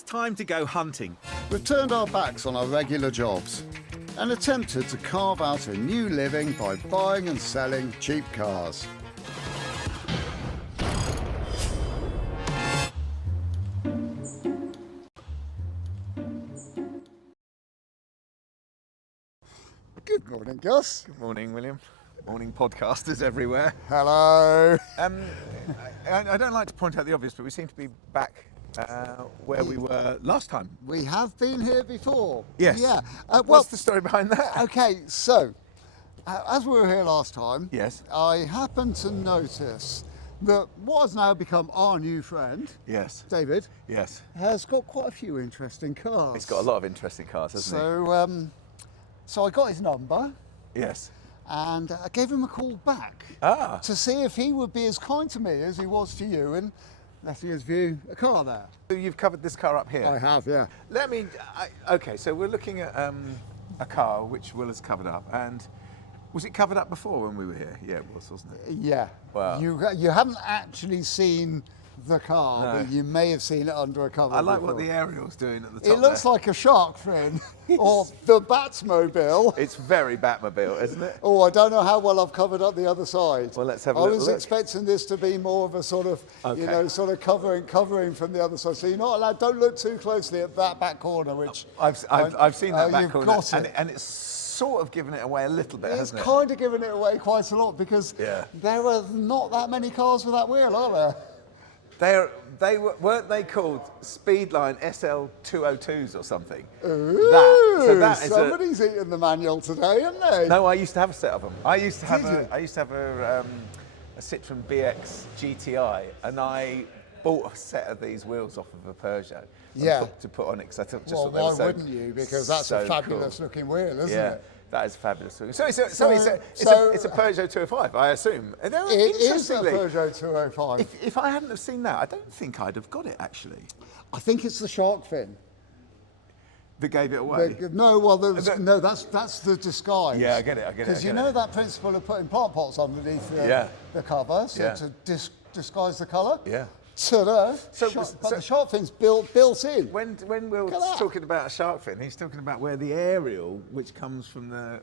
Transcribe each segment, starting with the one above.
It's time to go hunting. We've turned our backs on our regular jobs and attempted to carve out a new living by buying and selling cheap cars. Good morning, Gus. Good morning, William. Morning, podcasters everywhere. Hello. I don't like to point out the obvious, but we seem to be back where we were last time. We have been here before. Yes. Yeah. What's the story behind that? Okay, so as we were here last time, Yes. I happened to notice that what has now become our new friend, Yes. David, Yes. has got quite a few interesting cars. He's got a lot of interesting cars, hasn't So I got his number he? Yes. and I gave him a call back to see if he would be as kind to me as he was to you and letting us view a car there. So you've covered this car up here. I have, yeah. Okay, so we're looking at a car which Will has covered up, and was it covered up before when we were here? Yeah, it was, wasn't it? Yeah. Wow. You haven't actually seen the car, No. but you may have seen it under a cover. I like before. what the aerial's doing at the top. It looks there. like a shark fin or the Batmobile. It's very Batmobile, isn't it? Oh, I don't know how well I've covered up the other side. Well, let's have a I little was look. expecting this to be more of a sort of, Okay. sort of covering from the other side. So you're not allowed. Don't look too closely at that back corner, which I've seen that back you've corner, got it. and it's sort of given it away a little bit, It's hasn't it? kind of giving it away quite a lot because Yeah. there are not that many cars with that wheel, are there? Weren't they called Speedline SL202s or something? Ooh, somebody's eating the manual today, haven't they? No, I used to have a set of them. I used to have Did you? a Citroen BX GTI, and I bought a set of these wheels off of a Peugeot. Yeah. To put on it, because I thought Well, thought they were why so, wouldn't you? Because that's so a fabulous cool. looking wheel, isn't Yeah, it? that is fabulous. So it's a Peugeot 205, I assume. And It is a interestingly, Peugeot 205. If I hadn't have seen that, I don't think I'd have got it, actually. I think it's the shark fin. That gave it away. That's the disguise. Yeah, I get it. Because you know that principle of putting plant pots underneath the cover, so to disguise the colour? Yeah. Ta-da! So the shark fin's built in. When Will's talking about a shark fin, he's talking about where the aerial, which comes from the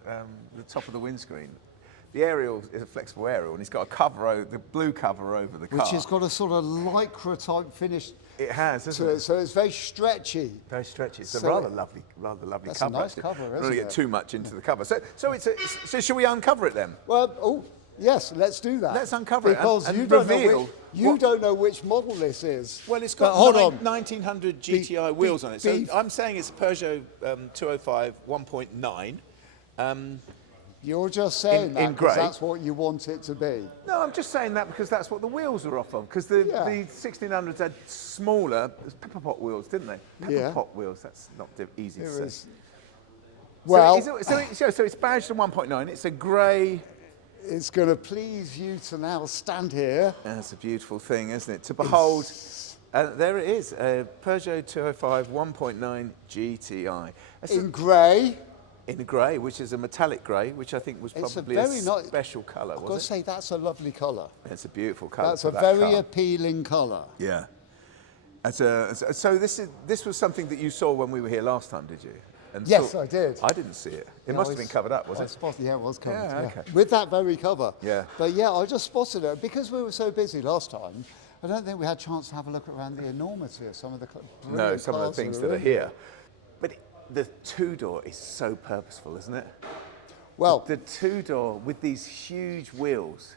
top of the windscreen, the aerial is a flexible aerial, and he's got a cover, the blue cover over the car. Which has got a sort of lycra type finish. It has, hasn't to it? it, so it's very stretchy. Very stretchy. It's So a rather lovely that's cover. a nice actually. cover, I don't isn't want to get it? too much into the cover. So shall we uncover it then? Well, yes, let's do that. Let's uncover it because and you don't reveal know you don't know which model this is. Well, it's But got hold on. 1900 GTI wheels on it. So I'm saying it's a Peugeot 205 1.9. You're just saying in that grey. because that's what you want it to be. No, I'm just saying that because that's what the wheels are off of. Because the 1600s had smaller pepper pot wheels, didn't they? Pepper pot wheels. That's not easy to say. Well, so it's badged to 1.9. It's a grey. It's going to please you to now stand here. That's a beautiful thing, isn't it? To behold. There it is, a Peugeot 205 1.9 GTI. In grey. In grey, which is a metallic grey, which I think was probably a special colour, I've got to say, that's a lovely colour. It's a beautiful colour. That's a very appealing colour. Yeah. So this was something that you saw when we were here last time, did you? And yes, I did. I didn't see it. It must have been covered up, was it? Yeah, it was covered. Yeah, okay. With that very cover. Yeah. But yeah, I just spotted it. Because we were so busy last time, I don't think we had a chance to have a look around the enormity of some of the some of the things that are here. But the two-door is so purposeful, isn't it? Well, the two-door with these huge wheels,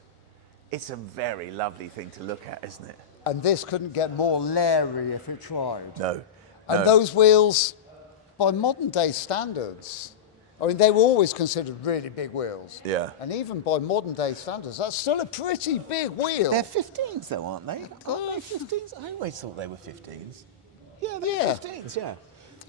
it's a very lovely thing to look at, isn't it? And this couldn't get more leery if it tried. No. And those wheels, by modern day standards, I mean, they were always considered really big wheels. Yeah. And even by modern day standards, that's still a pretty big wheel. They're 15s though, aren't they? Aren't they 15s? I always thought they were 15s. Yeah, they're 15s, yeah.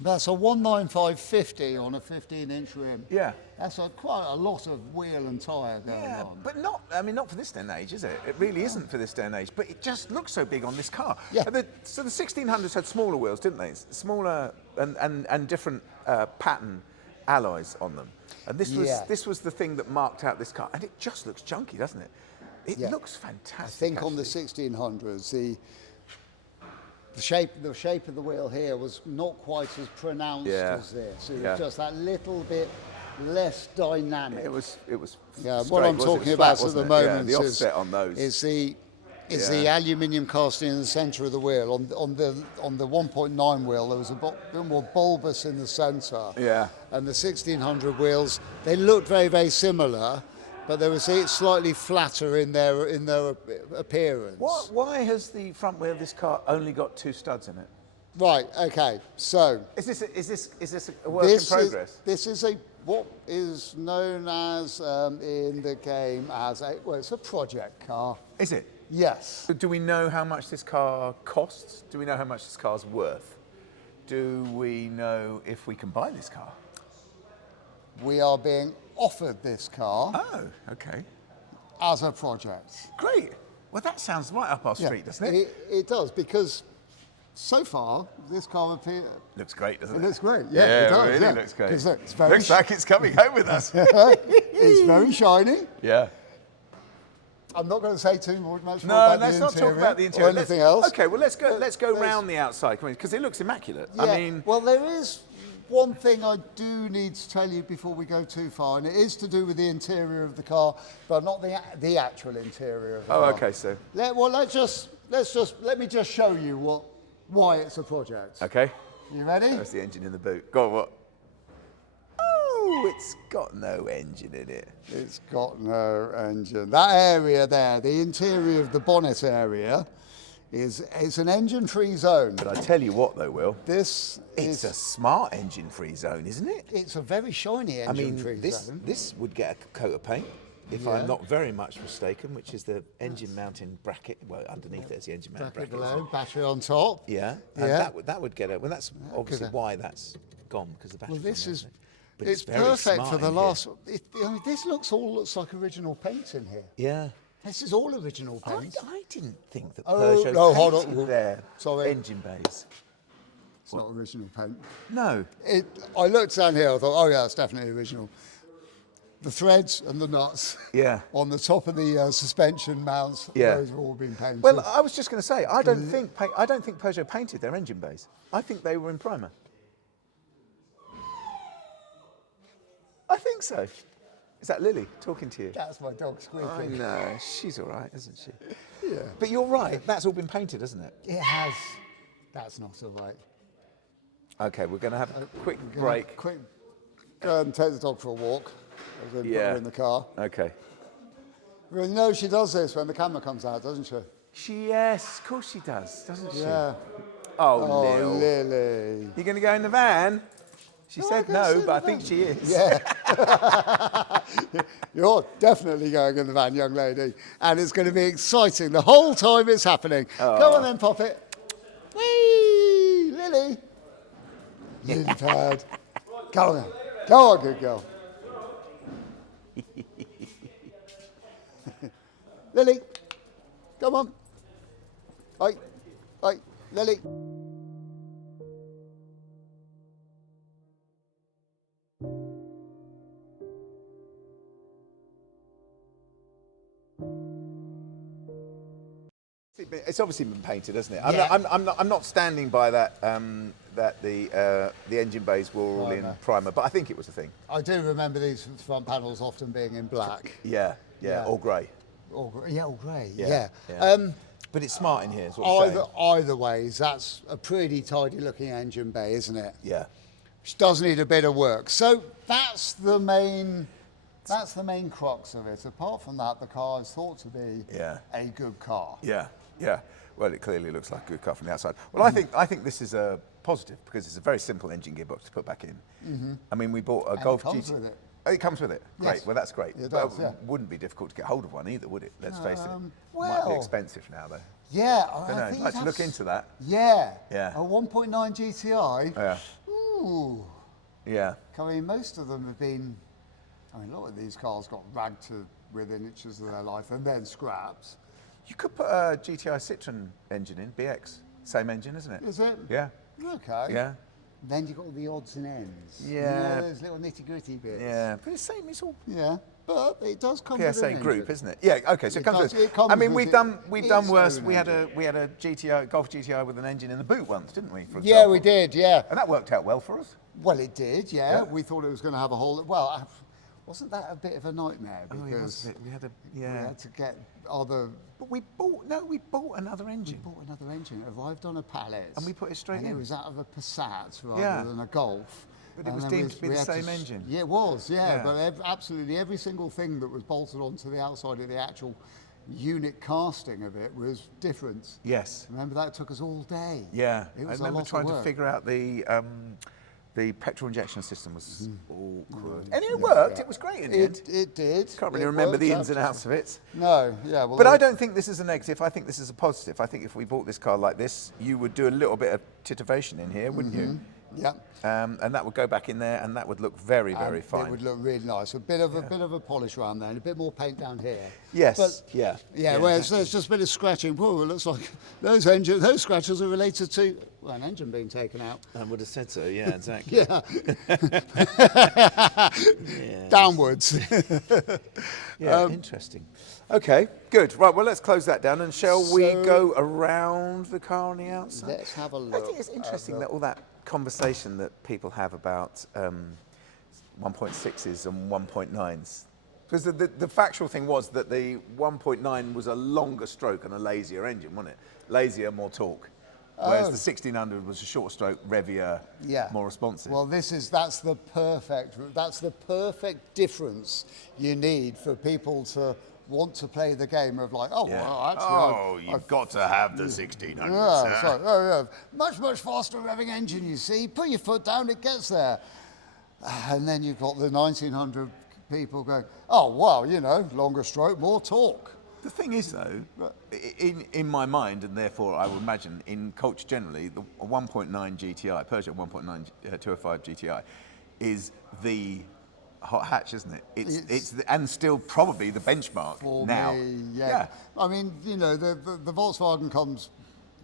That's a 195/50 on a 15-inch rim. Yeah. That's quite a lot of wheel and tyre going on. But not for this day and age, is it? It really isn't for this day and age, but it just looks so big on this car. Yeah. So the 1600s had smaller wheels, didn't they? Smaller and different pattern alloys on them. And this was the thing that marked out this car. And it just looks junky, doesn't it? It looks fantastic. I think on the 1600s, the shape of the wheel here was not quite as pronounced as this. It was just that little bit less dynamic. It was. Yeah, straight, what I'm talking about at the moment the offset on those is the aluminium casting in the centre of the wheel. On the 1.9 wheel, there was a bit more bulbous in the centre. Yeah. And the 1600 wheels, they looked very, very similar, but they were slightly flatter in their appearance. Why has the front wheel of this car only got 2 studs in it? Right. Okay. So Is this a work in progress? This is what is known as in the game as it's a project car. Is it? Yes. So do we know how much this car costs? Do we know how much this car's worth? Do we know if we can buy this car? We are being offered this car Oh, okay. as a project. Great. Well, that sounds right up our street, doesn't it? It does, because so far this car Looks great, doesn't it? It looks great. Yeah, it does. Really yeah. looks great. 'Cause it's very Looks like it's coming home with us. it's very shiny. Yeah. I'm not going to say too much more No, about let's the not interior talk about the interior. or anything else. Okay, well let's go round the outside because it looks immaculate. Yeah. I mean, well, there is one thing I do need to tell you before we go too far, and it is to do with the interior of the car, but not the actual interior of the car. okay, so Let me just show you why it's a project. okay. You ready? There's the engine in the boot. Go on, what? Oh, it's got no engine in it. It's got no engine. That area there, the interior of the bonnet area, is an engine-free zone. But I tell you what, though, Will, It's a smart engine-free zone, isn't it? It's a very shiny engine-free zone. this would get a coat of paint, if I'm not very much mistaken, which is the engine mounting bracket. Well, underneath there's the engine mounting bracket. Below, battery on top. Yeah, and that would get it. Well, that's obviously why that's gone because the battery. Well, this is. But It's very perfect smart for the in here. last. This looks like original paint in here. Yeah. This is all original paint. I didn't think that Oh, Peugeot no, hold on. painted their Sorry. engine bays. It's not original paint. No. I looked down here. I thought, oh yeah, it's definitely original. The threads and the nuts. Yeah. On the top of the suspension mounts. Yeah. Those have all been painted. Well, I was just going to say, I don't think Peugeot painted their engine bays. I think they were in primer. I think so. Is that Lily talking to you? That's my dog squeaking. I know. She's all right, isn't she? Yeah. But you're right. That's all been painted, hasn't it? It has. That's not all right. Okay, we're going to have a quick break. Go and take the dog for a walk. I was going to put her in the car. Okay. Well, you know she does this when the camera comes out, doesn't she? Yes, of course she does, doesn't she? Yeah. Oh, Oh, Lil. Lily. You going to go in the van? She said I'm gonna no, sit in but I the think van. she is. Yeah. You're definitely going in the van, young lady. And it's going to be exciting the whole time it's happening. Go on then, pop it. Whee! Lily. Lily pad. Go on then. Go on, good girl. Lily. Come on. Oi, Lily. It's obviously been painted, hasn't it? Yeah. I'm not standing by that that the engine bays were all in primer, but I think it was a thing. I do remember these front panels often being in black. Yeah, or grey. Or grey. Yeah, Yeah. yeah. But it's smart in here, is what you're saying. Either ways, that's a pretty tidy looking engine bay, isn't it? Yeah. Which does need a bit of work. So that's the main crux of it. Apart from that, the car is thought to be a good car. Yeah, yeah. Well, it clearly looks like a good car from the outside. Well, I think this is a positive because it's a very simple engine gearbox to put back in. Mm-hmm. I mean, we bought a Golf GT. It comes with it. Oh, it comes with it. Great. Yes. Well, that's great. It does, But yeah. wouldn't be difficult to get hold of one either, would it? Let's face it. Might be well- expensive now, though. Yeah, Don't know. I think I'd like to look into that. Yeah. Yeah. A 1.9 GTI. Yeah. Ooh. Yeah. I mean, most of them have been. I mean, a lot of these cars got ragged to within inches of their life and then scraps. You could put a GTI Citroen engine in, BX. Same engine, isn't it? Is it? Yeah. Okay. Yeah. Then you've got all the odds and ends. Yeah. You know, those little nitty gritty bits. Yeah. But it's same. It's all Yeah. but it does come with PSA an group, engine. isn't it? Yeah. Okay. So it comes does- with. it comes I mean, with we've done its worse. own We had engine. a GTI, Golf GTI with an engine in the boot once, didn't we? For Yeah, example? we did, yeah. And that worked out well for us. Well, it did, yeah. Yeah. We thought it was going to have a whole. Well, wasn't that a bit of a nightmare? Oh, it was a bit. We had a we had to get other. But we bought another engine. Bought another engine. It arrived on a pallet. And we put it straight and in. It was out of a Passat rather Yeah. than a Golf. But it And was then deemed to be we the had same engine. Yeah, it was. Yeah, Yeah. but absolutely every single thing that was bolted onto the outside of the actual unit casting of it was different. Yes. Remember that took us all day. Yeah. It I was a remember lot trying of to work. figure out the petrol injection system was awkward. And it Yeah, worked. yeah. It was great in the end. It did. Can't really It remember the worked ins and out outs of it. No, yeah. Well, But I don't think this is a negative. I think this is a positive. I think if we bought this car like this, you would do a little bit of titivation in here, wouldn't you? Yeah. And that would go back in there, and that would look very, very And fine. It would look really nice. A bit of a polish around there, and a bit more paint down here. Yes. But, Yeah. Yeah. Yeah, Well, exactly. there's just a bit of scratching. Whoa, it looks like those scratches are related to an engine being taken out. I would have said so. Yeah, exactly. Yeah. Downwards. Yeah, interesting. Okay, good. Right, well, let's close that down, and shall we So- go around the car on the outside? Let's have a I look. think it's interesting that all that conversation that people have about 1.6s and 1.9s. Because the factual thing was that the 1.9 was a longer stroke and a lazier engine, wasn't it? Lazier, more torque. Whereas the 1600 was a short stroke, revier, Yeah. more responsive. Well, that's the perfect difference you need for people to want to play the game of like, oh, Yeah. well, actually, you've got to have the 1600. yeah, so, oh, yeah, much faster revving engine. You see, put your foot down, it gets there, and then you've got the 1900 people going, oh, well, longer stroke, more torque. The thing is, though, in my mind, and therefore I would imagine in culture generally, the 1.9 GTI, Peugeot 1.9 205 GTI, is the hot hatch, isn't it? And still probably the benchmark For now. me, yeah. I mean, the Volkswagen comes,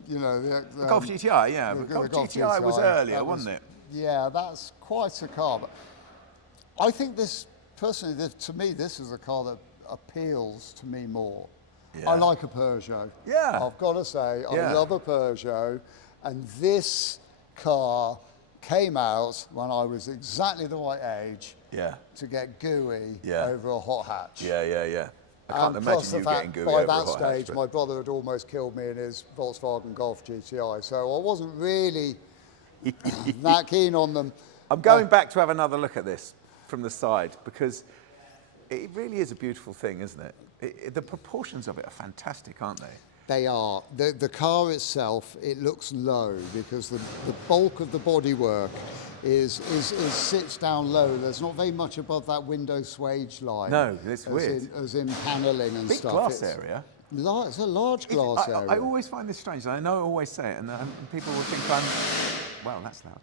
the Golf GTI, yeah, the but Golf Golf GTI was GTI, earlier, that wasn't it? Yeah, that's quite a car. But I think personally, to me, this is a car that appeals to me more. Yeah. I like a Peugeot. Yeah. I've got to say, Yeah. I love a Peugeot, and this car came out when I was exactly the right age Yeah, to get gooey Yeah. over a hot hatch. yeah. I can't And imagine plus the you getting fact, gooey by over a that hot hatch, stage, but- my brother had almost killed me in his Volkswagen Golf GTI, so I wasn't really that keen on them. I'm going back to have another look at this from the side, because it really is a beautiful thing, isn't it? The proportions of it are fantastic, aren't they? They are. The car itself, it looks low because the bulk of the bodywork sits down low. There's not very much above that window swage line. No, it's weird. As in panelling and Big stuff. glass area. It's a large glass area. I always find this strange. I know I always say it, and people will think well, that's loud.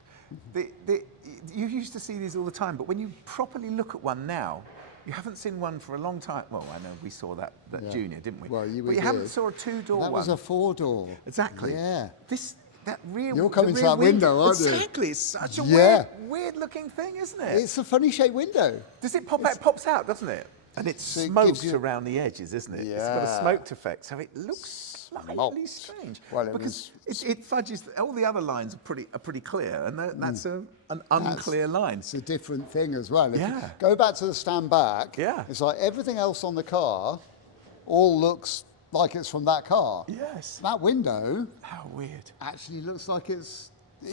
You used to see these all the time, but when you properly look at one now, you haven't seen one for a long time. Well, I know we saw that Yeah. Junior, didn't we? Well, but you haven't did. saw a two-door one. That was a four-door. Exactly. Yeah. That rear. You're coming the to rear that window, aren't you? Exactly. It's such a Yeah. weird-looking thing, isn't it? It's a funny shaped window. Does it pop out? It pops out, doesn't it? And it So it smokes gives you- around the edges, isn't it? It's got a Yeah. smoked effect, so it looks slightly Smoked. strange. Well, it because it fudges. All the other lines are pretty clear, and that's an unclear line. It's a different thing as well. If you Yeah. go back to the stand back. Yeah. It's like everything else on the car all looks like it's from that car. Yes. That window How weird. actually looks like it's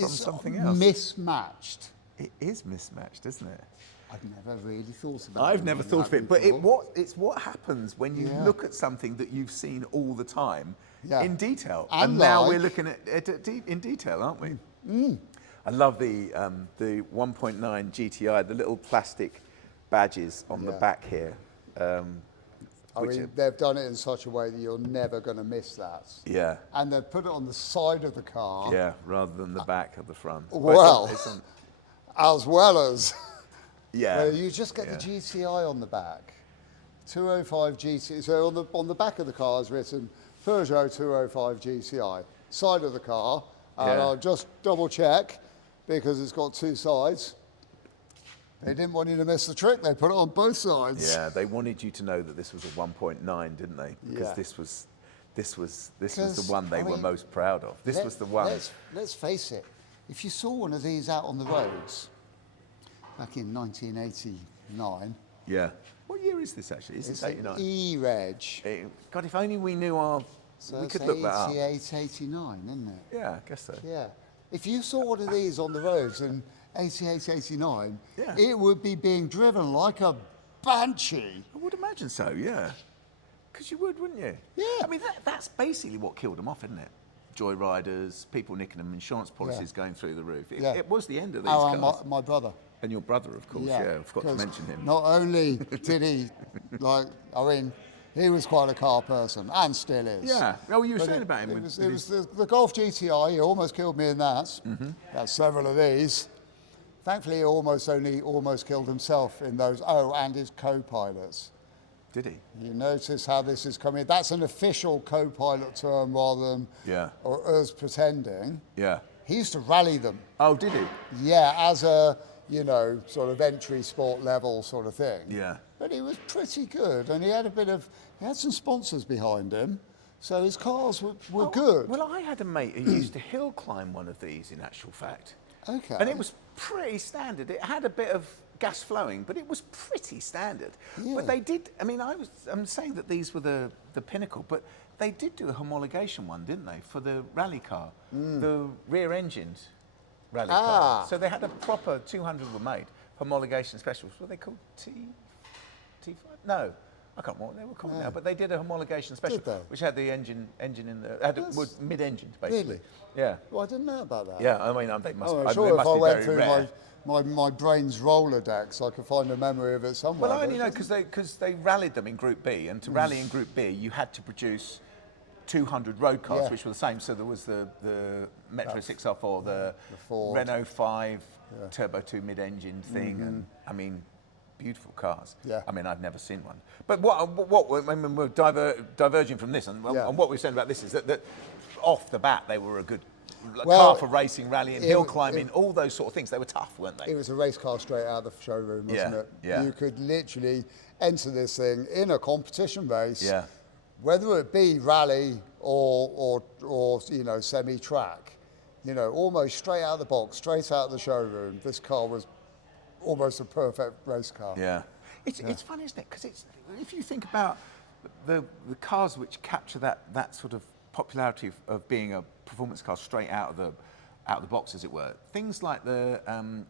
something else. mismatched. It is mismatched, isn't it? I've never really thought about it. I've never thought of it, but it's what happens when you Yeah. look at something that you've seen all the time Yeah. in detail. And And now like- we're looking at it in detail, aren't we? I love the 1.9 GTI, the little plastic badges on the Yeah. back here. I which mean, are- they've done it in such a way that you're never going to miss that. Yeah, And they've put it on the side of the car, yeah, rather than the back of the front. Well. It's on- as well as yeah. well, you just get yeah. the GTI on the back. 205 GTI. So on the back of the car is written Peugeot 205 GTI. Side of the car, and Yeah. I'll just double check because it's got two sides. They didn't want you to miss the trick. They put it on both sides. Yeah, they wanted you to know that this was a 1.9, didn't they? Because Yeah. this was the one they were mean, most proud of. This was the one. Let's face it. If you saw one of these out on the roads back in 1989, Yeah. What year is this actually? Is it's this an 89? E-Reg. God, if only we knew our. So we it's could look that up. 88, 89, isn't it? Yeah, I guess so. Yeah. If you saw one of these on the roads in 88, 89, Yeah. it would be being driven like a banshee. I would imagine so, yeah. Because you would, wouldn't you? Yeah. I mean, that's basically what killed them off, isn't it? Joyriders, people nicking them, insurance policies going through the roof. It, Yeah. it was the end of these Oh, and cars. my brother. And your brother, of course, yeah. I forgot to 'cause mention him. Not only did he, he was quite a car person, and still is. Yeah. Oh, you were But saying about him. It was the Golf GTI. He almost killed me in that. Mm-hmm. Had several of these. Thankfully, he almost killed himself in those. Oh, and his co-pilots. Did he? You notice how this is coming. That's an official co-pilot term rather than or us pretending. Yeah. He used to rally them. Oh, did he? Yeah, as a, sort of entry sport level sort of thing. Yeah. But he was pretty good, and he had some sponsors behind him, so his cars were good. Well, I had a mate who used to hill climb one of these, in actual fact. Okay. And it was pretty standard. It had a bit of gas flowing, but it was pretty standard. Yeah. But they did, I'm saying that these were the pinnacle, but they did do a homologation one, didn't they, for the rally car, the rear-engined rally car. So they had a proper 200 were made, homologation specials. What were they called? T5? No, I can't remember what they were called now, but they did a homologation special, Did they? which had the engine in the, was mid-engine, basically. Really? Yeah. Well, I didn't know about that. Yeah, I mean, they must, I'm they sure if must I be went very through rare. my brain's Rolodex, I could find a memory of it somewhere. Well, I but only know because they rallied them in Group B, and to rally in Group B, you had to produce 200 road cars, Yeah. which were the same. So there was the Metro 6R4, the Ford. Renault 5 Turbo 2 mid-engine thing, and I mean, beautiful cars. Yeah. I mean, I've never seen one. But we're diverging from this, and what we're saying about this is that off the bat they were a good car for racing, rallying, hill climbing, all those sort of things. They were tough, weren't they? It was a race car straight out of the showroom, wasn't it? Yeah. You could literally enter this thing in a competition race, Yeah. whether it be rally or semi-track, almost straight out of the box, straight out of the showroom. This car was almost a perfect race car. Yeah. It's funny, isn't it? Because if you think about the cars which capture that sort of popularity of being a performance car straight out of the box, as it were, things like the Subaru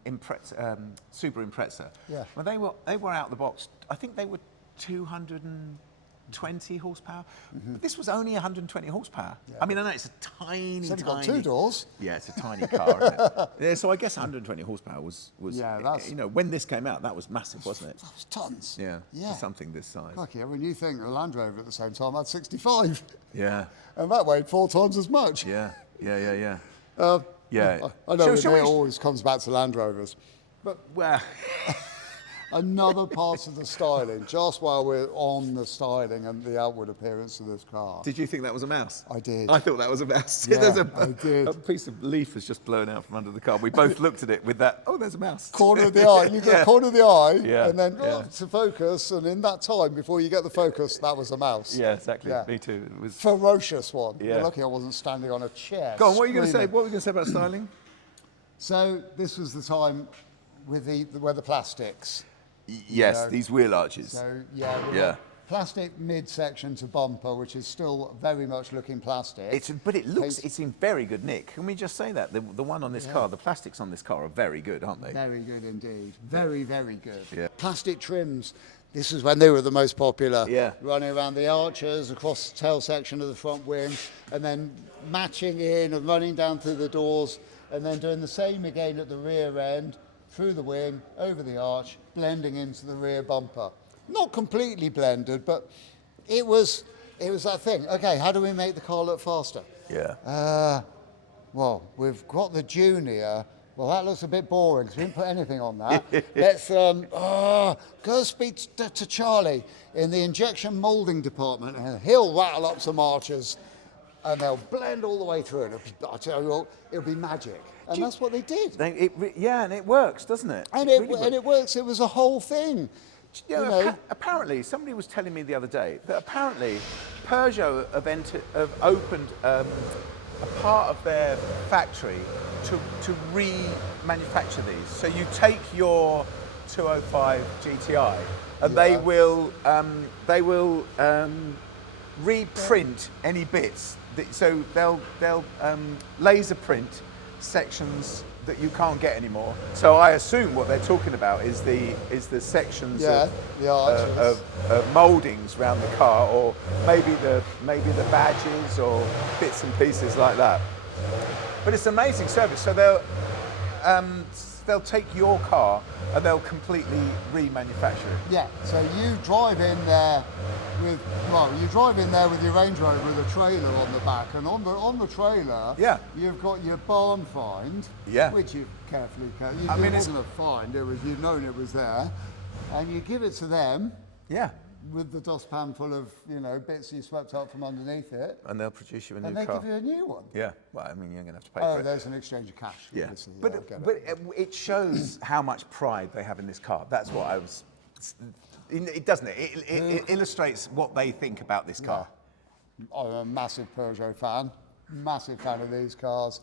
Impreza. Yeah. When they were out of the box, I think they were 220 horsepower. But this was only 120 horsepower. Yeah. I mean, I know it's a tiny, It's only tiny. got two doors. Yeah, it's a tiny car, isn't it? Yeah, so I guess 120 horsepower was when this came out, that was massive, wasn't it? That was tons. Yeah, Yeah. for something this size. Crikey, when you think the Land Rover at the same time had 65, Yeah, and that weighed 4 times as much. yeah. Yeah. I know Shall it we- always comes back to Land Rovers. But Well, another part of the styling, just while we're on the styling and the outward appearance of this car. did you think that was a mouse? I did. I thought that was a mouse. Yeah, There's I did. a piece of leaf has just blown out from under the car. We both looked at it with that, oh, there's a mouse. Corner of the eye, you get corner of the eye, Yeah, and then yeah. to focus, and in that time, before you get the focus, that was a mouse. Yeah, exactly. Yeah. Me too. It was. Ferocious one. Yeah. You're lucky I wasn't standing on a chair. Go on. What are you going to say? screaming. What were you going to say about styling? So this was the time with the plastics. Yes, know, these wheel arches. So yeah, we've Yeah. got plastic midsection to bumper, which is still very much looking plastic. But it looks, it's in very good nick. Can we just say that? The one on this car, the plastics on this car are very good, aren't they? Very good indeed. Very, very good. Yeah. Plastic trims. This is when they were the most popular. Yeah. Running around the arches, across the tail section of the front wing, and then matching in and running down through the doors, and then doing the same again at the rear end, through the wing, over the arch, blending into the rear bumper. Not completely blended, but it was that thing. Okay, how do we make the car look faster? Yeah. Well, we've got the Junior. Well, that looks a bit boring because we didn't put anything on that. Let's go speak to Charlie in the injection moulding department, and he'll rattle up some arches, and they'll blend all the way through. And I tell you what, it'll be magic. And that's what they did. Yeah, and it works, doesn't it? And Really works. it works. It was a whole thing. You know, apparently, somebody was telling me the other day that apparently Peugeot have opened a part of their factory to remanufacture these. So you take your 205 GTI, and they will reprint any bits. So they'll laser print sections that you can't get anymore. So I assume what they're talking about is the sections of mouldings around the car, or maybe the badges or bits and pieces like that. But it's amazing service. So they'll take your car and they'll completely remanufacture it. Yeah. So you drive in there with your Range Rover with a trailer on the back, and on the trailer, you've got your barn find, which you carefully kept. It wasn't a find; you've known it was there, and you give it to them. Yeah. With the dustpan full of bits you swept up from underneath it, and they'll produce you a new car. And they give you a new one. Yeah. Well, I mean, you're going to have to pay for it. Oh, there's an exchange of cash. Yeah. Obviously. But it shows how much pride they have in this car. That's what I was. It doesn't it? It illustrates what they think about this car. I'm a massive Peugeot fan. Massive fan of these cars.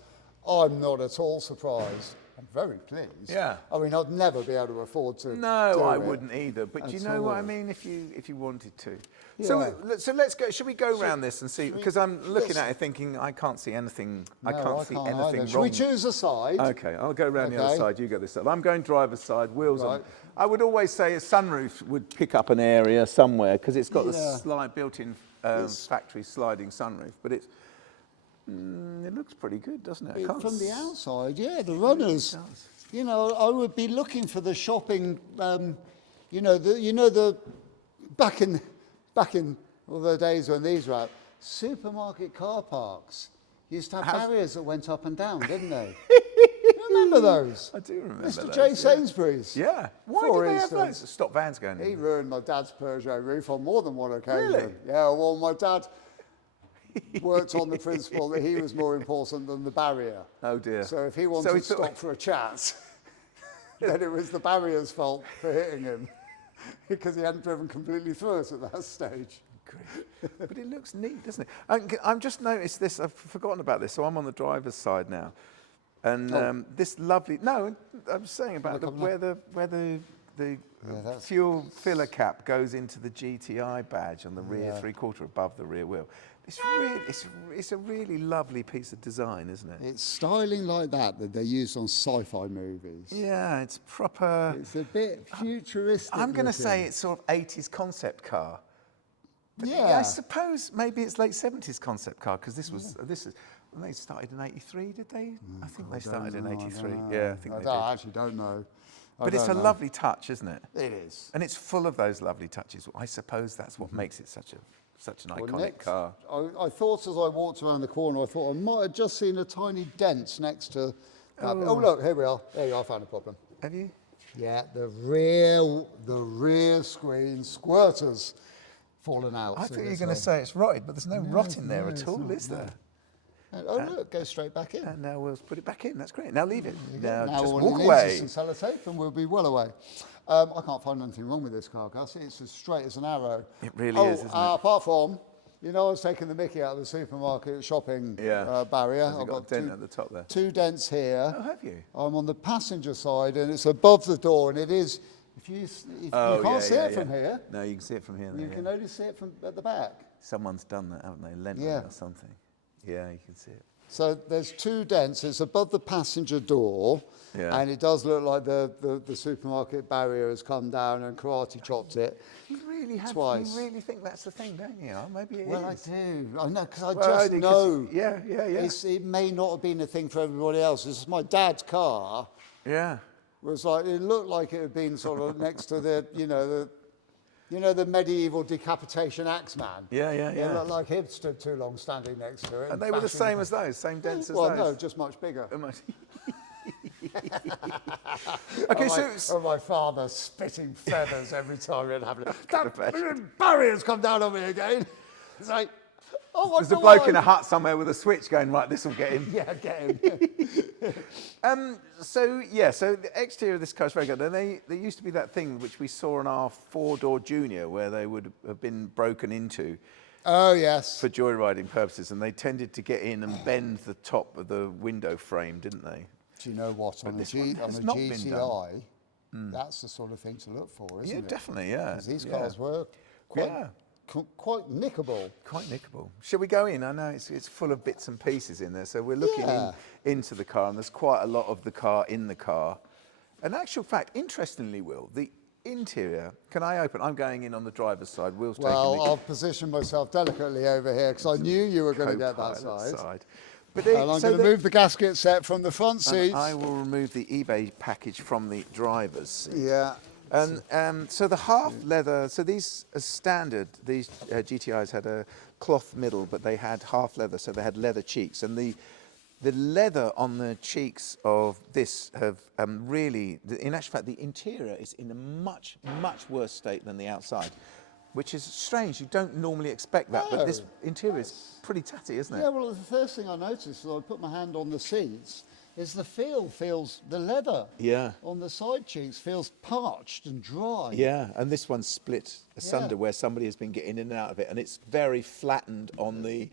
I'm not at all surprised. I'm very pleased. Yeah. I mean, I'd never be able to afford to. No, I wouldn't either. But do you know what I mean? If you wanted to. Yeah. So let's go. Should we go around this and see? Because I'm looking at it thinking I can't see anything. I can't see anything wrong. Should we choose a side? Okay, I'll go around the other side. You go this side. I'm going driver's side. Wheels on. I would always say a sunroof would pick up an area somewhere because it's got the built-in factory sliding sunroof. But it looks pretty good, doesn't it? From the outside, the runners. I would be looking for the shopping. Back in all the days when these were out, supermarket car parks used to have barriers that went up and down, didn't they? Remember those? I do remember Mr. those. J. Sainsbury's. Yeah. Why did they have those? Stop vans going in. He ruined my dad's Peugeot roof on more than one occasion. Really? Yeah, well, my dad worked on the principle that he was more important than the barrier. Oh dear. So if he wanted to stop for a chat, then it was the barrier's fault for hitting him because he hadn't driven completely through it at that stage. But it looks neat, doesn't it? I've just noticed this. I've forgotten about this, so I'm on the driver's side now. And this lovely. No, I was saying about where the fuel filler cap goes into the GTI badge on the rear 3/4 above the rear wheel. It's a really lovely piece of design, isn't it? It's styling like that they used on sci-fi movies. Yeah, it's proper. It's a bit futuristic. I'm going to say it's sort of 80s concept car. But I suppose maybe it's late 70s concept car because this is. They started in '83, did they? I think they started in '83. Yeah, I think they did. I actually don't know. But it's a lovely touch, isn't it? It is. And it's full of those lovely touches. I suppose that's what makes it such an iconic car. I thought as I walked around the corner, I thought I might have just seen a tiny dent next to that. Oh, look, here we are. There you are, I found a problem. Have you? Yeah, the rear screen squirters fallen out. I thought you were going to say it's rotted, but there's no rot in there at all, is there? Oh, look, go straight back in. And now we'll put it back in. That's great. Now leave it. Now just all walk it away. Needs is some sellotape and we'll be well away. I can't find anything wrong with this car, Gus. It's as straight as an arrow. It really is, isn't it? Apart from, I was taking the mickey out of the supermarket shopping barrier. I've got a dent at the top there. 2 dents here. Oh, have you? I'm on the passenger side and it's above the door and it is, you can't see it from here. No, you can see it from here. You can only see it from at the back. Someone's done that, haven't they? Lent it or something. Yeah, you can see it. So there's 2 dents. It's above the passenger door, and it does look like the supermarket barrier has come down and karate chopped it. You really twice. You really think that's the thing, don't you? Oh, maybe it is. Well, I do. I know because I just know. Yeah. It may not have been a thing for everybody else. This is my dad's car. Yeah. Was like it looked like it had been sort of next to the the medieval decapitation axe man. Yeah. It looked like he'd stood too long standing next to it. And they were the same as those, same dents as those? Well, no, just much bigger. Okay, or my father spitting feathers every time it happened. That barrier's come down on me again. It's like, Oh, There's a bloke in a hut somewhere with a switch going, right, this will get him. Yeah, get him. So the exterior of this car is very good. And there used to be that thing which we saw in our four-door Junior where they would have been broken into Oh, yes. for joyriding purposes, and they tended to get in and bend the top of the window frame, didn't they? Do you know what? On a this one has GTI, not been done. that's the sort of thing to look for, isn't Yeah, it? definitely, yeah. Because these cars were quite, quite nickable. Quite nickable. Shall we go in? I know it's full of bits and pieces in there, so we're looking into the car, and there's quite a lot of the car in the car. In actual fact, interestingly, Will, the interior, can I open? I'm going in on the driver's side. Will's taking Well, the I'll position myself delicately over here because I knew you were going to get that co-pilot side. But And I'm going to move the gasket set from the front seats. I will remove the eBay package from the driver's seat. Yeah. And so the half leather, so these are standard, these GTIs had a cloth middle, but they had half leather, so they had leather cheeks. And the leather on the cheeks of this have really, in actual fact, the interior is in a much, much worse state than the outside, which is strange. You don't normally expect that, but this interior is pretty tatty, isn't it? Yeah, well, the first thing I noticed as I put my hand on the seats is the leather on the side cheeks feels parched and dry. Yeah, and this one's split asunder where somebody has been getting in and out of it, and it's very flattened on the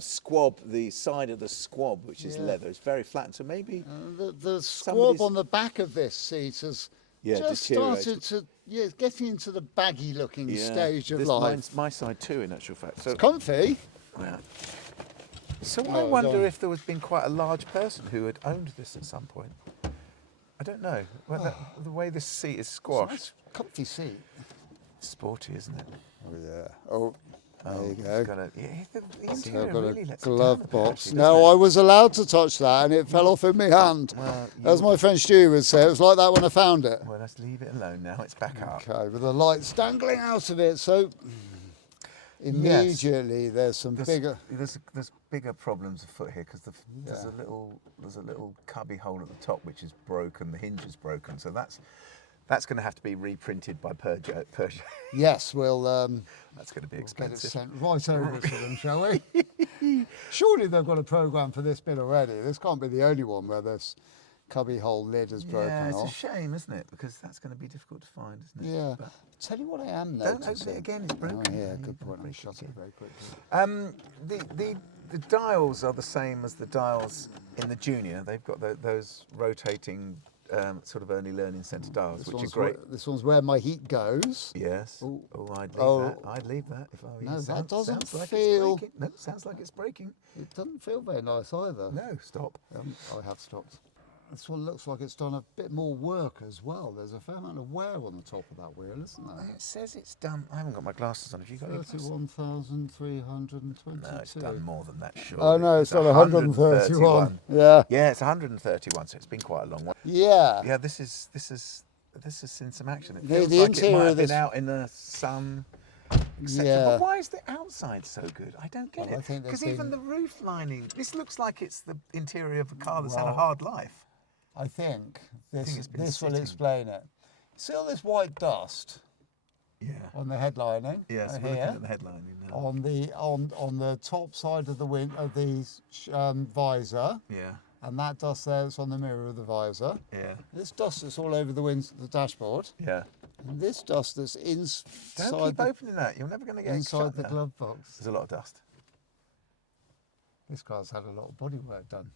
squab, the side of the squab, which is leather. It's very flattened, so maybe the squab on the back of this seat has just started to getting into the baggy looking stage of life. Mine's my side too, in actual fact. So it's comfy. Yeah. So I wonder if there was been quite a large person who had owned this at some point. I don't know. Well, the way this seat is squashed. Nice, comfy seat. Sporty, isn't it? Oh yeah. Oh, there you go. The interior really lets glove it down a bit, box. actually, No, doesn't I was allowed to touch that, and it fell off in my hand. Well, as my friend Stu would say, it was like that when I found it. Well, let's leave it alone now. It's back up. Okay, with the lights dangling out of it, so immediately there's bigger problems afoot here because there's a little cubby hole at the top which is broken. The hinge is broken, so that's going to have to be reprinted by Peugeot. Yes, we'll. That's going to be Get it expensive. sent right over to them, shall we? Surely they've got a program for this bit already. This can't be the only one where this cubby hole lid is broken Yeah, it's off. a shame, isn't it? Because that's going to be difficult to find, isn't it? Yeah. But Tell you what I am don't noticing. open it again. It's broken. Oh, yeah, You good don't point. I'll break shut it it very quickly. The dials are the same as the dials in the Junior. They've got those rotating sort of early learning centre dials, which are great. This one's where my heat goes. Yes. Ooh. Oh, I'd leave Oh. that. I'd leave that if I were you. No, that doesn't sounds like feel- It's breaking. No, sounds like it's breaking. It doesn't feel very nice either. No, stop. I have stopped. This one looks like it's done a bit more work as well. There's a fair amount of wear on the top of that wheel, isn't there? It says it's done. I haven't got my glasses on. Have you got your glasses? 31,322. No, it's done more than that, sure. Oh no, it's done 131. Yeah. Yeah, it's 131, so it's been quite a long one. Yeah. Yeah, this is seen some action. It The feels like it interior might of have been this- out in the sun, etc. Yeah. But why is the outside so good? I don't get Well, I it. think there's Because even been- the roof lining, this looks like it's the interior of a car that's had a hard life. I think it's been this will sitting. explain it. See all this white dust Yeah. on the headlining Yes, we're looking here, at the headlining now. on the top side of the visor, Yeah, and that dust there that's on the mirror of the visor. yeah, This dust that's all over the dashboard, yeah. and this dust that's Don't inside keep opening that. You're never going to get inside shut the now. glove box. There's a lot of dust. This car's had a lot of body work done.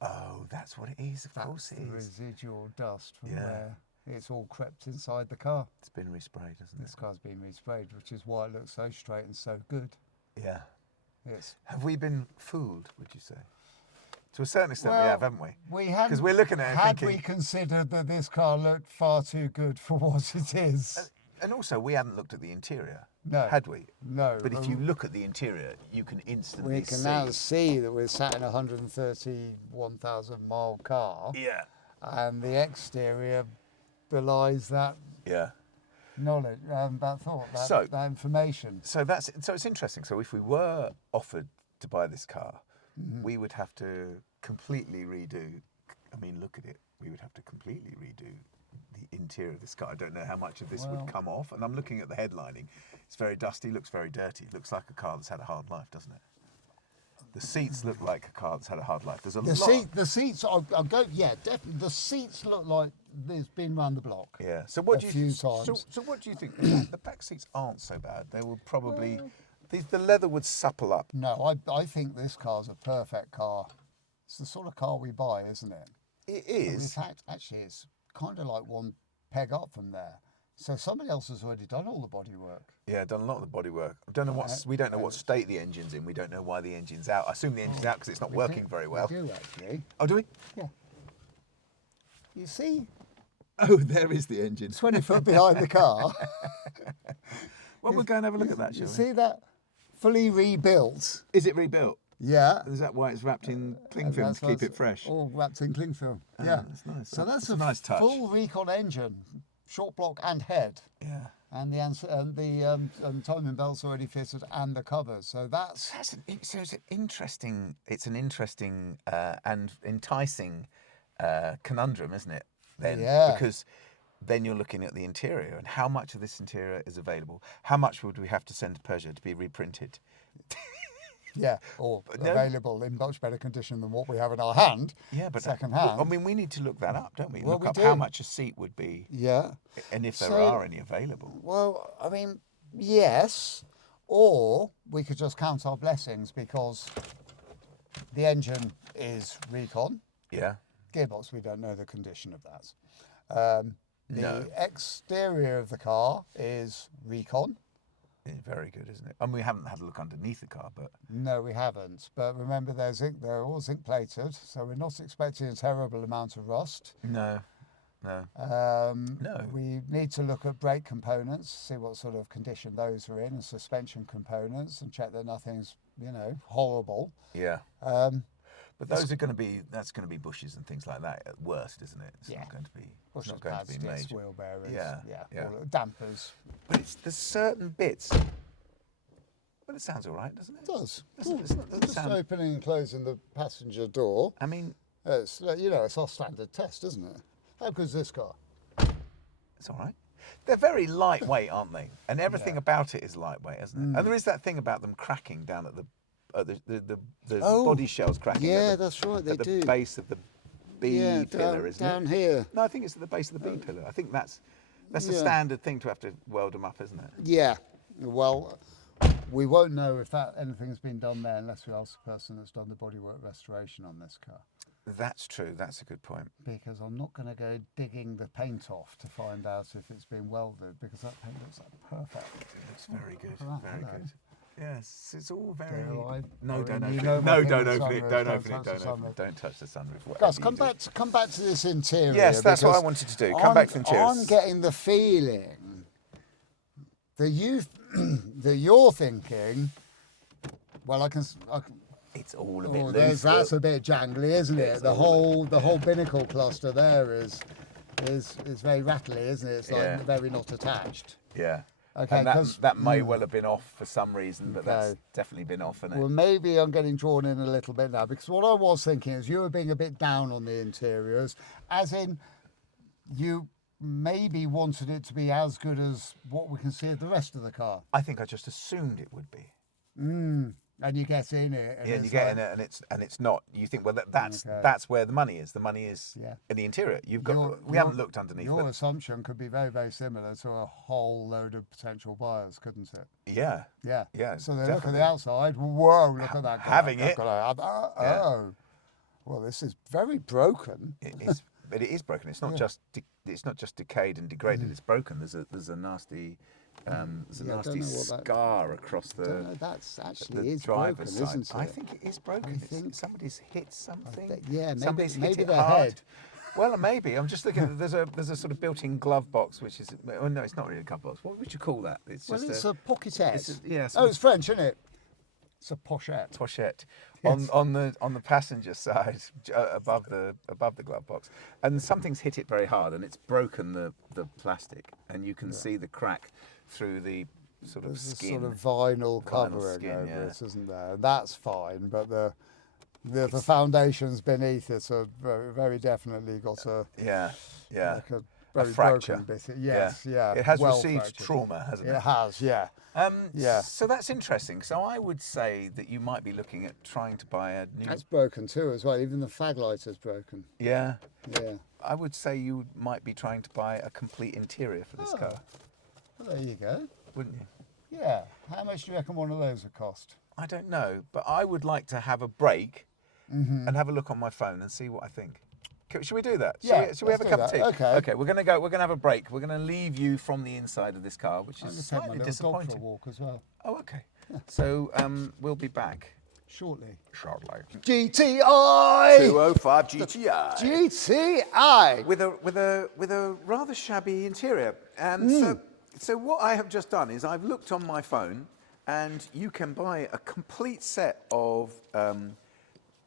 Oh, that's what it is. Of course That's it the is. residual dust from Yeah. where it's all crept inside the car. It's been resprayed, hasn't This car's been resprayed, which is why it looks so straight and so good. it? Yeah. It's Have we been fooled, would you say? To a certain extent, we Well, have, haven't we? we had 'Cause we're looking at it had thinking- we considered that this car looked far too good for what it is. And also, we hadn't looked at the interior, No. had we? No. But if you look at the interior, you can instantly we can see. now see that we're sat in a 131,000 mile car, Yeah, and the exterior belies that yeah. knowledge, that thought, So- that information. So it's interesting. So if we were offered to buy this car, Mm-hmm. we would have to completely redo I mean, look at it. We would have to completely redo the interior of this car. I don't know how much of this would come off. And I'm looking at the headlining. It's very dusty, looks very dirty. It looks like a car that's had a hard life, doesn't it? The seats look like a car that's had a hard life. There's a lot. The seats, I'll go, yeah, definitely. The seats look like there's been round the block. Yeah. So what do you few times. So what do you think? The back seats aren't so bad. They will probably the leather would supple up. No, I think this car's a perfect car. It's the sort of car we buy, isn't it? It In is. fact, actually, it's kind of like one peg up from there. So somebody else has already done all the bodywork. Yeah, done a lot of the body work. I don't know we don't know what state the engine's in. We don't know why the engine's out. I assume the engine's out because it's not working very well. We do, actually. Oh, do we? Yeah. You see? Oh, there is the engine. 20 foot behind the car. Well, we'll go and have a look at that, You shall we? see that? Fully rebuilt. Is it rebuilt? Yeah. Is that why it's wrapped in cling film to keep it fresh? All wrapped in cling film. Yeah. That's nice. So that's a nice touch. full recon engine, short block and head. Yeah. And the timing belt's already fitted and the covers. So that's It's an interesting and enticing conundrum, isn't it? Then, Yeah. because then you're looking at the interior and how much of this interior is available. How much would we have to send to Peugeot to be reprinted? yeah, or no. available in much better condition than what we have in our hand. Yeah, but second well, hand. I mean, we need to look that up, don't we? Well, Look we up do. how much a seat would be, Yeah. and if there So- are any available. Well, I mean, yes, or we could just count our blessings because the engine is recon. Yeah. Gearbox, we don't know the condition of that. The No. exterior of the car is recon. It's very good, isn't it? And we haven't had a look underneath the car, but No, we haven't. But remember, they're all zinc plated, so we're not expecting a terrible amount of rust. no. No. We need to look at brake components, see what sort of condition those are in, and suspension components, and check that nothing's, horrible. Yeah. But those are going to be bushes and things like that at worst, isn't it? It's Yeah. not going to be. It's Bushes, not going pads, to be discs, major. wheel bearings, Yeah. all the dampers. But there's certain bits. But it sounds all right, doesn't it? It does. Doesn't Just sound. opening and closing the passenger door. I mean, It's it's our standard test, isn't it? How good's this car? it's all right. They're very lightweight, aren't they? And everything about it is lightweight, isn't it? And there is that thing about them cracking down at the body shells cracking. Yeah, at the, that's right. They at the do. base of the B pillar, isn't down it? here. No, I think it's at the base of the B pillar. I think that's a Yeah. standard thing to have to weld them up, isn't it? Yeah. Well, we won't know if anything's been done there unless we ask the person that's done the bodywork restoration on this car. That's true. That's a good point. Because I'm not going to go digging the paint off to find out if it's been welded, because that paint looks like perfect. It looks very good. Right, Very hello. good. Yes, it's all very. Dare I? No, don't You open know it. my No, thing don't with open it. sunroof, Don't don't open it. touch the Don't open sunroof. it. Don't touch the sunroof. whatever Guys, you come do. back to this interior. Yes, that's what I because wanted to do. Come back to the interior. I'm getting the feeling that you're thinking. Well, I can. It's all a bit Oh, loose. that's a bit jangly, isn't it? It's The all whole binnacle cluster there is very rattly, isn't it? It's like Yeah. very not attached. Yeah. Okay, And 'cause- that may well have been off for some reason, but that's Okay. definitely been off, isn't it? Well, maybe I'm getting drawn in a little bit now, because what I was thinking is you were being a bit down on the interiors, as in you maybe wanted it to be as good as what we can see of the rest of the car. I think I just assumed it would be. And you get in it. And Yeah, it's you get like, in it, and it's not. You think, well, that's Okay. that's where the money is. The money is Yeah. in the interior. We your- haven't looked underneath. Your But assumption could be very, very similar to a whole load of potential buyers, couldn't it? yeah, Yeah. Yeah, So they look at definitely. the outside. Whoa! Look at that guy. Having That it. guy. Yeah. Oh. Well, this is very broken. but it is broken. It's not just it's not just decayed and degraded. It's broken. There's a nasty Yeah, I nasty don't know what that- scar across I don't know, the that's the actually is broken, driver's side. isn't it? I think it is broken. I think- Somebody's hit something. yeah, maybe- Somebody's hit maybe it their hard. head. Well, maybe. I'm just looking. There's a sort of built-in glove box, which is. Oh no, it's not really a glove box. What would you call that? It's Well, just it's a pocketette. yes. Oh, it's French, isn't it? It's a pochette. pochette Yes. on the passenger side above the glove box, and something's hit it very hard and it's broken the plastic, and you can see the crack through the sort of There's a skin. sort of vinyl covering skin, over yeah. it, isn't there? That's fine, but The foundations beneath it are very, very definitely got a yeah. like a very fracture. broken bit. Yes, yeah. It has well received fractured. trauma, hasn't it? It has, yeah. Yeah. So that's interesting. So I would say that you might be looking at trying to buy a new. That's broken too as well. Even the fag lighter's broken. Yeah. Yeah. I would say you might be trying to buy a complete interior for this car, Well, there you go. wouldn't you? Yeah. How much do you reckon one of those would cost? I don't know, but I would like to have a break and have a look on my phone and see what I think. Should we do that? Yeah, Should we have a let's cup of do tea? that. Okay. Okay, we're gonna go. We're gonna have a break. We're gonna leave you from the inside of this car, which I'm is going to take my slightly little dog disappointing. for a walk as well. Oh, okay. So we'll be back Shortly. shortly. GTI! 205 GTI. GTI! With a rather shabby interior. So what I have just done is I've looked on my phone, and you can buy a complete set of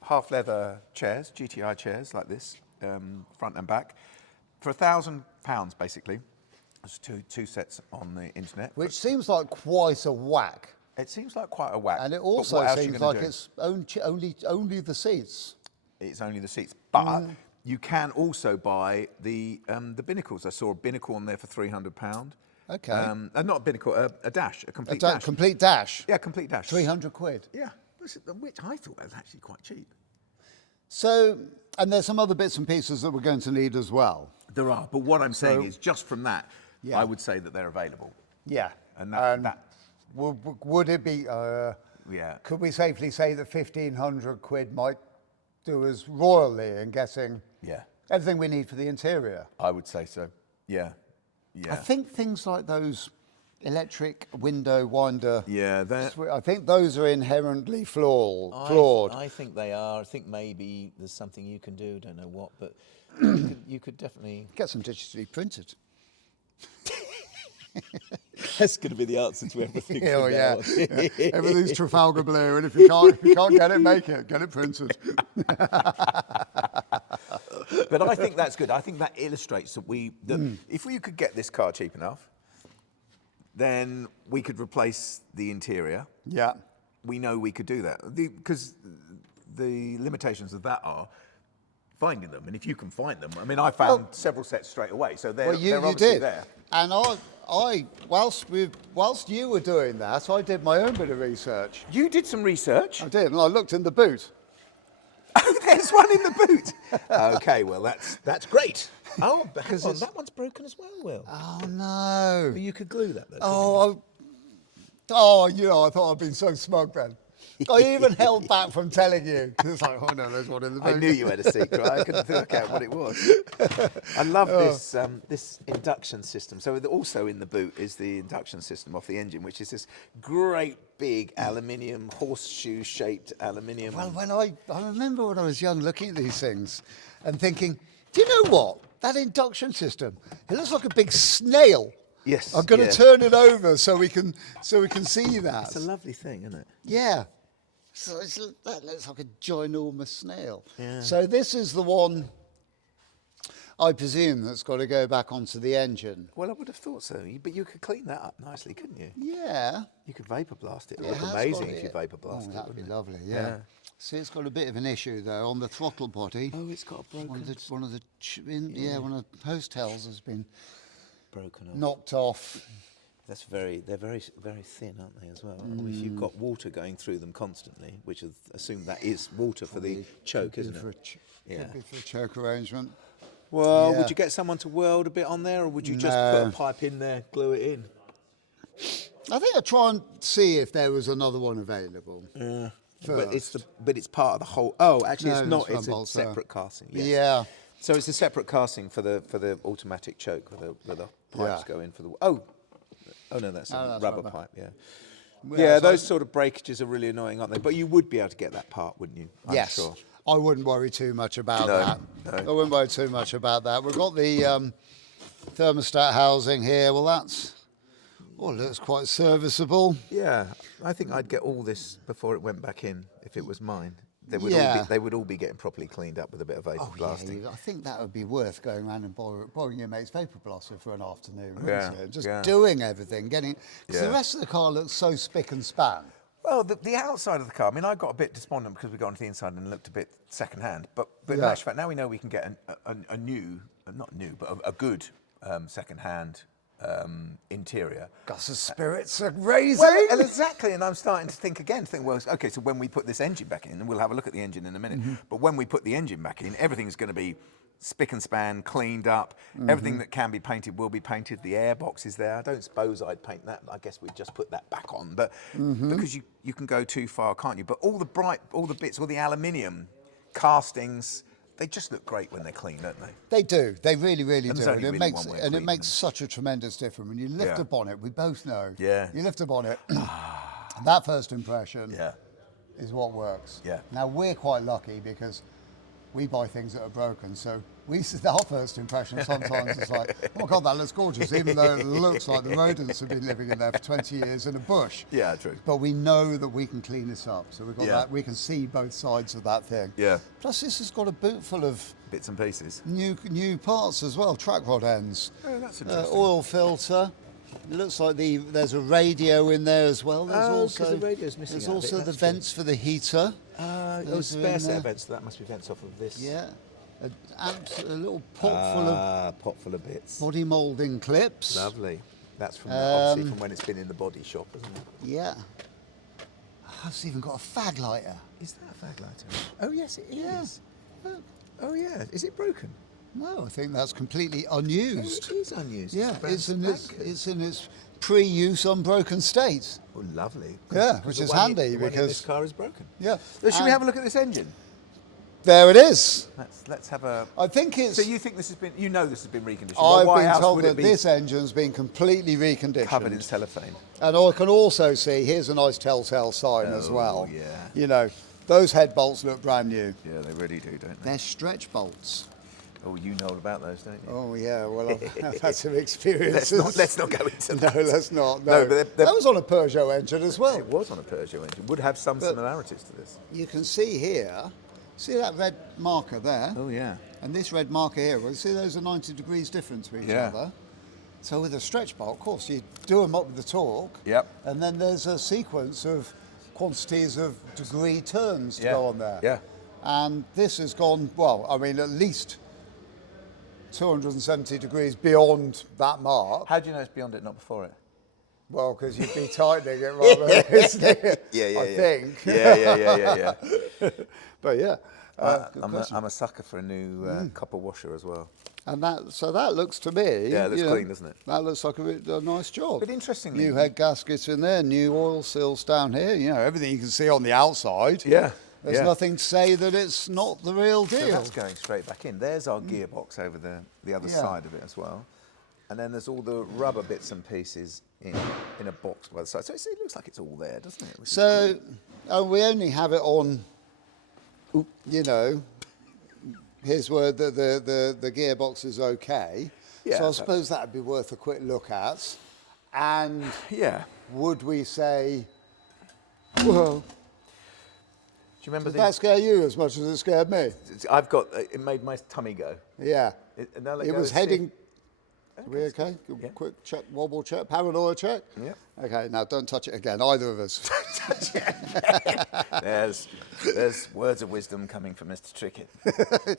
half leather chairs, GTI chairs like this, front and back, for £1,000 basically. There's two sets on the internet. Which seems like quite a whack. It seems like quite a whack. And it but also what else are you seems gonna like do? it's only the seats. It's only the seats, but you can also buy the binnacles. I saw a binnacle on there for £300. Okay. Not a binnacle, a dash, a complete A dash. complete dash. Yeah, complete dash. 300 quid. Yeah, which I thought was actually quite cheap. So, and there's some other bits and pieces that we're going to need as well. There are, but what I'm saying is just from that, Yeah. I would say that they're available. Yeah. And that would it be, yeah. could we safely say that 1,500 quid might do us royally in getting Yeah, everything we need for the interior? I would say so. Yeah, yeah. I think things like those electric window winder, Yeah, I think those are inherently flawed. I think they are. I think maybe there's something you can do. Don't know what, but you could definitely. Get some digitally printed. That's going to be the answer to everything. Oh from yeah. now on. Everything's Trafalgar blue, and if you can't get it, make it. Get it printed. But I think that's good. I think that illustrates that if we could get this car cheap enough, then we could replace the interior. Yeah. We know we could do that because the limitations of that are finding them, and if you can find them, I mean, I found several sets straight away, so they're You obviously did. there. And whilst you were doing that, I did my own bit of research. You did some research. I did, and I looked in the boot. Oh, there's one in the boot. Okay, well that's great. Oh, because that one's broken as well, Will. Oh no! But you could glue that, though. I thought I'd been so smug then. I even held back from telling you. It's like, oh no, there's one in the boot. I knew you had a secret. I couldn't work out what it was. I love this induction system. So also in the boot is the induction system off the engine, which is this great big aluminium, horseshoe-shaped aluminium. Well, I remember when I was young looking at these things and thinking, do you know what? That induction system, it looks like a big snail. Yes. I'm going to turn it over so we can see that. It's a lovely thing, isn't it? Yeah. So that looks like a ginormous snail. Yeah. So this is the one, I presume, that's got to go back onto the engine. Well, I would have thought so, but you could clean that up nicely, couldn't you? Yeah. You could vapor blast it. It would It look has amazing got if you it. vapor blasted it. That'd be wouldn't it? lovely, yeah. See, it's got a bit of an issue though on the throttle body. Oh, it's got a broken. One of the one of the hostels has been broken off. knocked off. They're very thin, aren't they, as well? I mean, if you've got water going through them constantly, which is assume that is water for the choke, isn't it? Could be for a choke arrangement. Well, Yeah. would you get someone to weld a bit on there, or would you just No. put a pipe in there, glue it in? I think I'll try and see if there was another one available. But it's part of the whole. Oh, actually, No, it's not. it's It's a one bolster. separate casting. Yes. Yeah. So it's a separate casting for the automatic choke, where the pipes Yeah. go in for the. Oh no, that's a that's rubber rubber. pipe. Yeah. Yeah, Yeah, so- those sort of breakages are really annoying, aren't they? But you would be able to get that part, wouldn't you? I'm Yes. sure. I wouldn't worry too much about No, that. no. I wouldn't worry too much about that. We've got the thermostat housing here. Well, it looks quite serviceable. Yeah, I think I'd get all this before it went back in if it was mine. They would Yeah. they would all be getting properly cleaned up with a bit of vapor blasting. I think that would be worth going around and borrowing your mate's vapor blaster for an afternoon, wouldn't Yeah, it? Just yeah. doing everything, because Yeah. the rest of the car looks so spick and span. Well, the outside of the car, I mean, I got a bit despondent because we got onto the inside and looked a bit second-hand. But in Yeah. actual fact, now we know we can get a new, not new, but a good second-hand interior. Gus' spirits are raising. Well, and exactly, and I'm starting to think, well, okay, so when we put this engine back in, and we'll have a look at the engine in a minute, but when we put the engine back in, everything's going to be spick and span, cleaned up. Everything that can be painted will be painted. The airbox is there. I don't suppose I'd paint that. I guess we'd just put that back on, but because you can go too far, can't you? But all the bits, all the aluminium castings, they just look great when they're clean, don't they? They do. They really, really And do. there's only And really one way of it cleaning makes them. such a tremendous difference when you lift Yeah. a bonnet. We both know. Yeah. You lift a bonnet. That first impression Yeah. is what works. Yeah. Now we're quite lucky because we buy things that are broken, so our first impression sometimes is like, oh my God, that looks gorgeous, even though it looks like the rodents have been living in there for 20 years in a bush. Yeah, true. But we know that we can clean this up, so we've got Yeah. that. We can see both sides of that thing. Yeah. Plus, this has got a boot full of Bits and pieces. new parts as well. Track rod ends, Oh, that's interesting. oil filter. It looks like there's a radio in there as well. There's Oh, 'cause also the radio's missing There's out a bit, also the that's true. vents for the heater. Those Those are in spare set there. of vents, that must be vents off of this. Yeah, a little pot full of Pot full of bits. body moulding clips. Lovely. That's from obviously from when it's been in the body shop, isn't it? Yeah. It's even got a fag lighter. Is that a fag lighter? Oh yes, it Yeah. is. Look. Oh yeah. Is it broken? No, I think that's completely unused. Oh, it is unused. Yeah, brand it's in its pre-use unbroken state. Oh, lovely. Yeah, 'Cause which the is one in- handy the one in because- this car is broken. Yeah. Should we And have a look at this engine? there it is. Let's have a. I think it's. So you think this has been? You know this has been reconditioned. I've Why been else told would it that be this engine's been completely reconditioned. covered in cellophane? And I can also see, here's a nice telltale sign as Oh, well. yeah. You know, those head bolts look brand new. Yeah, they really do, don't they? They're stretch bolts. Oh, you know all about those, don't you? Oh yeah, well I've had some experiences. Let's not go into No, that. let's not. No, No, but they're- that was on a Peugeot engine as well. It was on a Peugeot engine. Would have some similarities to this. You can see here, see that red marker there? Oh yeah. And this red marker here, well, you see those are 90 degrees difference to each Yeah. other. So with a stretch bolt, of course, you do them up with the torque. Yep. And then there's a sequence of quantities of degree turns to Yeah. go on there. Yeah. And this has gone, well, I mean, at least 270 degrees beyond that mark. How do you know it's beyond it, not before it? Well, because you'd be tightening it rather, isn't it? I think. Yeah. But yeah. good I'm question. a sucker for a new copper washer as well. And that looks to me. Yeah, it looks you know, clean, doesn't it? That looks like a nice job. But interestingly, New head gaskets in there, new oil seals down here. You know, everything you can see on the outside. Yeah. There's yeah. nothing to say that it's not the real So deal. that's going straight back in. There's our gearbox over the other Yeah. side of it as well. And then there's all the rubber bits and pieces in a box by the side. So it looks like it's all there, doesn't it? Which is So great. we only have it on, you know, here's where the gearbox is okay. Yeah, so I that- suppose that would be worth a quick look at. And Yeah. would we say, well, Do you remember did that scare you as much as it scared me? I've got, it made my tummy go. Yeah. Now let It go, was see. heading. Are we okay? Yeah. Quick check, wobble check, paranoia check. Yep. Okay, now don't touch it again, either of us. There's words of wisdom coming from Mr. Trickett.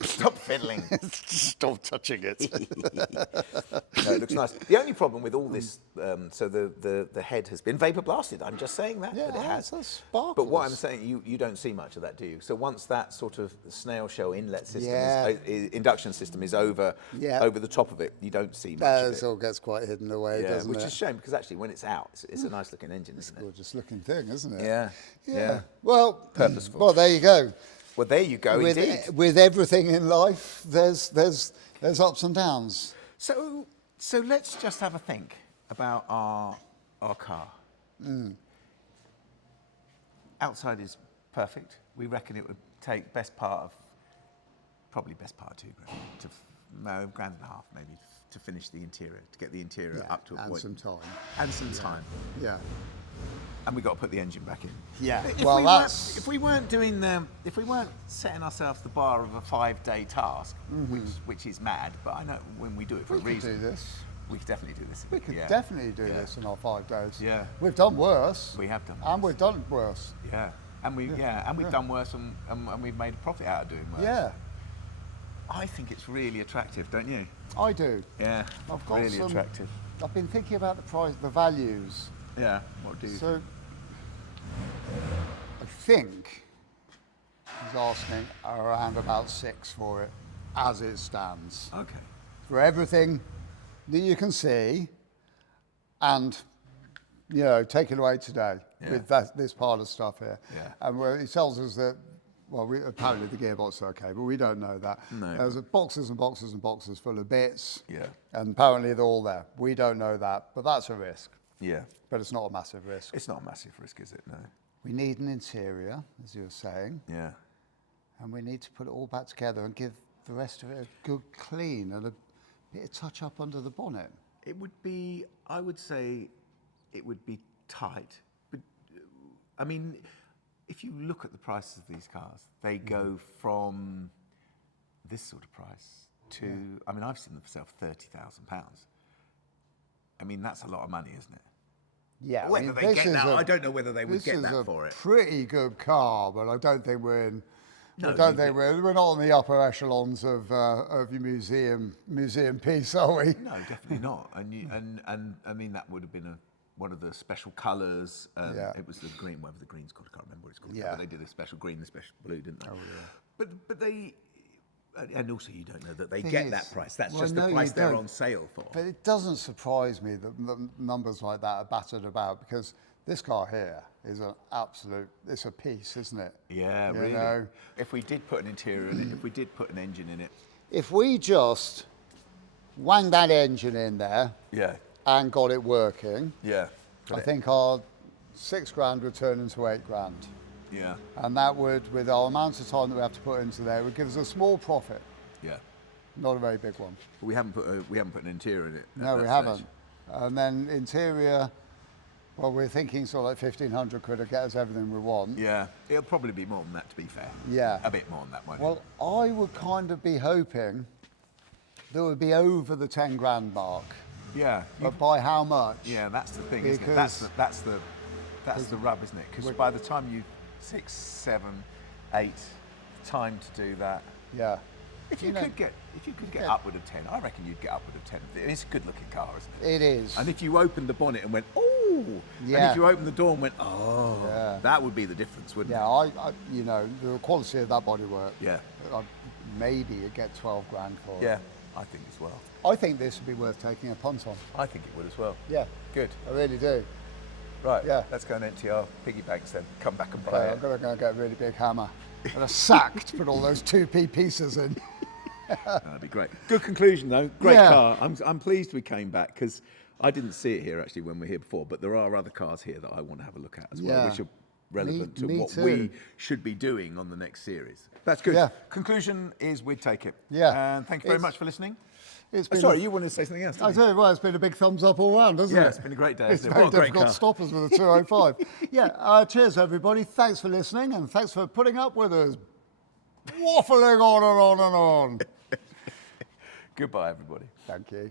Stop fiddling. Stop touching it. No, it looks nice. The only problem with all this, so the head has been vapor blasted. I'm just saying that, Yeah, but it has. that sparkles. But what I'm saying, you don't see much of that, do you? So once that sort of snail shell inlet system, Yeah. induction system is over the top of it, you don't see much of It it. all gets quite hidden away, Yeah, doesn't which it? is a shame because actually when it's out, it's a nice looking engine, isn't it? Gorgeous looking thing, isn't it? Yeah. Yeah. Well, Purposeful. Well, there you go. Well, there you go, With, indeed. with everything in life, there's ups and downs. So let's just have a think about our car. Outside is perfect. We reckon it would take probably best part of £2 grand to grand and a half maybe to finish the interior, to get the interior up to a and point. some time. And some time. Yeah. And we got to put the engine back in. Yeah. If Well, we that's. if we weren't setting ourselves the bar of a 5-day task, which is mad, but I know when we do it for We a could reason. do this. We could definitely do this. We could yeah. definitely do Yeah. this in our 5 days. Yeah. We've done worse. We have done And worse. we've done worse. Yeah, and we've done worse, and we've made a profit out of doing worse. Yeah, I think it's really attractive, don't you? I do. Yeah, I've got really some- attractive. I've been thinking about the price, the values. Yeah, what do you? So, I think he's asking around about 6 for it, as it stands. Okay. For everything that you can see, and taken away today with this part of stuff here. Yeah. And where he tells us that, well, apparently the gearbox is okay, but we don't know that. No. There's boxes and boxes and boxes full of bits. Yeah. And apparently they're all there. We don't know that, but that's a risk. Yeah. But it's not a massive risk. It's not a massive risk, is it? No. We need an interior, as you were saying, Yeah. and we need to put it all back together and give the rest of it a good clean and a bit of touch up under the bonnet. It would be, I would say, it would be tight. But, I mean, if you look at the prices of these cars, they go from this sort of price to, I mean, I've seen them for sale for £30,000. I mean, that's a lot of money, isn't it? Yeah, Whether they get that, I don't know whether they would this get is that a for it. pretty good car, but I don't think we're in. No, I don't you think we're not on the upper echelons of your museum piece, are we? No, definitely not. And I mean, that would have been one of the special colours. Yeah. It was the green, whatever the green's called. I can't remember what it's called. Yeah. But they did a special green, the special blue, didn't they? Oh, yeah. But they, and also you don't know that they Thing get is- that price. That's well, just no, the you price they're don't. on sale for. But it doesn't surprise me that numbers like that are battered about, because this car here is an absolute, it's a piece, isn't it? Yeah, You really. know? If we did put an interior in it, if we did put an engine in it. If we just wang that engine in there Yeah, and got it working, yeah. I think our 6 grand would turn into 8 grand. Yeah, And that would, with our amount of time that we have to put into there, would give us a small profit, yeah. not a very big one. But we haven't put an interior in it. at No, we that haven't. stage. And then interior, well, we're thinking sort of like 1,500 quid to get us everything we want. Yeah, it'll probably be more than that, to be fair. Yeah. A bit more than that, won't it? Well, I would kind of be hoping that would be over the 10 grand mark. Yeah, But by how much? yeah, that's the thing, isn't it? Because- That's the rub, isn't it? Because by the time you 6, 7, 8 time to do that, Yeah. if you could get upward of 10, I reckon you'd get upward of 10. It's a good looking car, isn't it? It is. And if you opened the bonnet and went, oh, and Yeah. if you opened the door and went, oh, Yeah. that would be the difference, wouldn't Yeah, it? the quality of that bodywork. Yeah. Maybe you'd get 12 grand for it. Yeah, I think as well. I think this would be worth taking a punt on. I think it would as well. Yeah. Good. I really do. Right, Yeah. let's go and empty our piggy banks then. Come back and buy Okay, it. I'm going to go get a really big hammer and a sack to put all those 2p pieces in. That'd be great. Good conclusion, though. Great Yeah. car. I'm pleased we came back because I didn't see it here actually when we were here before, but there are other cars here that I want to have a look at as well, Yeah. which are relevant to Me what too. we should be doing on the next series. That's good. Yeah. Conclusion is we'd take it. Yeah. And thank you very It's- much for listening. It's Oh, been sorry, you wanted to say something else, I didn't tell you what, it's been a big thumbs up all round, hasn't it? Yeah, it's been a great day, It's hasn't it? very What a great difficult car. to stop us with a 205. Yeah, cheers everybody. Thanks for listening and thanks for putting up with us. Waffling on and on and on. Goodbye, everybody. Thank you.